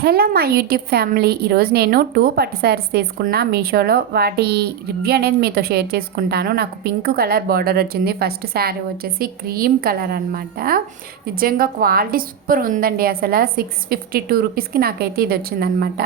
Hello మా YouTube family, ఈరోజు నేను 2 పట్టు శారీస్ తీసుకున్నా మీషోలో. వాటి రివ్యూ అనేది మీతో షేర్ చేసుకుంటాను. నాకు పింక్ కలర్ బార్డర్ వచ్చింది. ఫస్ట్ శారీ వచ్చేసి క్రీమ్ కలర్ అనమాట. నిజంగా క్వాలిటీ సూపర్ ఉందండి. అసలు 652 రూపీస్కి నాకైతే ఇది వచ్చిందనమాట.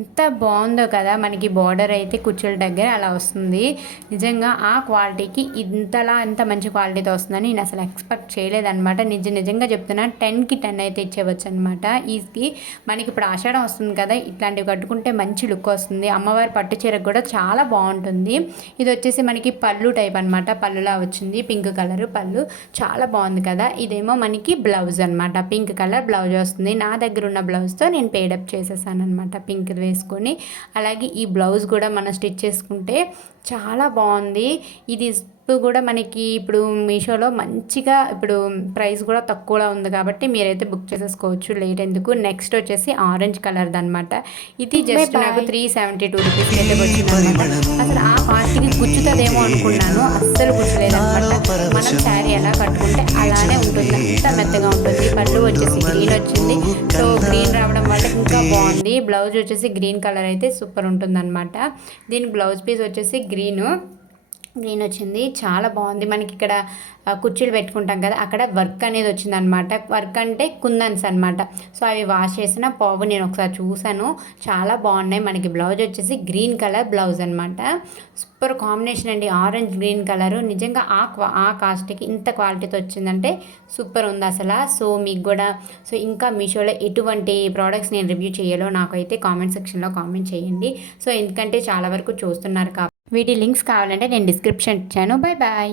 ఎంత బాగుందో కదా. మనకి బార్డర్ అయితే కుచ్చుల దగ్గర అలా వస్తుంది. నిజంగా ఆ క్వాలిటీకి ఎంత మంచి క్వాలిటీతో వస్తుందని నేను అసలు ఎక్స్పెక్ట్ చేయలేదన్నమాట. నిజంగా చెప్తున్నా, 10కి 10 అయితే ఇచ్చేవచ్చు అనమాట. ఈజీకి మనకి ఇప్పుడు ఆషాఢం వస్తుంది కదా, ఇట్లాంటివి కట్టుకుంటే మంచి లుక్ వస్తుంది. అమ్మవారి పట్టు చీరకు కూడా చాలా బాగుంటుంది. ఇది వచ్చేసి మనకి పళ్ళు టైప్ అనమాట. పళ్ళులా వచ్చింది, పింక్ కలర్ పళ్ళు చాలా బాగుంది కదా. ఇదేమో మనకి బ్లౌజ్ అనమాట. పింక్ కలర్ బ్లౌజ్ వస్తుంది. నా దగ్గర ఉన్న బ్లౌజ్తో నేను పేడప్ చేసేసాను అనమాట, పింక్ వేసుకొని. అలాగే ఈ బ్లౌజ్ కూడా మనం స్టిచ్ చేసుకుంటే చాలా బాగుంది. ఇది ఇప్పుడు కూడా మనకి ఇప్పుడు మీషోలో మంచిగా ఇప్పుడు ప్రైస్ కూడా తక్కువలో ఉంది కాబట్టి మీరైతే బుక్ చేసేసుకోవచ్చు, లేట్ ఎందుకు. నెక్స్ట్ వచ్చేసి ఆరెంజ్ కలర్ది అనమాట. ఇది జస్ట్ నాకు 372 రూపీస్ అయితే వచ్చిందనమాట. అసలు ఆ కాస్ట్కి గుచ్చుతుందేమో అనుకున్నాను, అస్సలు గుచ్చలేదనమాట. మనం శారీ ఎలా కట్టుకుంటే అలానే ఉంటుంది, అంత మెత్తగా ఉంటుంది. పళ్ళు వచ్చేసి గ్రీన్ వచ్చింది. సో గ్రీన్ రావడం వల్ల ఇంకా బాగుంది. బ్లౌజ్ వచ్చేసి గ్రీన్ కలర్ అయితే సూపర్ ఉంటుంది అనమాట. దీని బ్లౌజ్ పీస్ వచ్చేసి గ్రీన్ వచ్చింది, చాలా బాగుంది. మనకి ఇక్కడ కుర్చీలు పెట్టుకుంటాం కదా, అక్కడ వర్క్ అనేది వచ్చిందనమాట. వర్క్ అంటే కుందన్స్ అనమాట. సో అవి వాష్ చేసిన పావు నేను ఒకసారి చూసాను, చాలా బాగున్నాయి. మనకి బ్లౌజ్ వచ్చేసి గ్రీన్ కలర్ బ్లౌజ్ అనమాట. సూపర్ కాంబినేషన్ అండి, ఆరెంజ్ గ్రీన్ కలరు. నిజంగా ఆ కాస్ట్కి ఇంత క్వాలిటీతో వచ్చిందంటే సూపర్ ఉంది అసలు. సో మీకు కూడా ఇంకా మీషోలో ఎటువంటి ప్రోడక్ట్స్ నేను రివ్యూ చేయాలో నాకైతే కామెంట్ సెక్షన్లో కామెంట్ చేయండి. సో ఎందుకంటే చాలా వరకు చూస్తున్నారు కాబట్టి వీటి లింక్స్ కావాలంటే నేను డిస్క్రిప్షన్ ఇచ్చాను. Bye bye.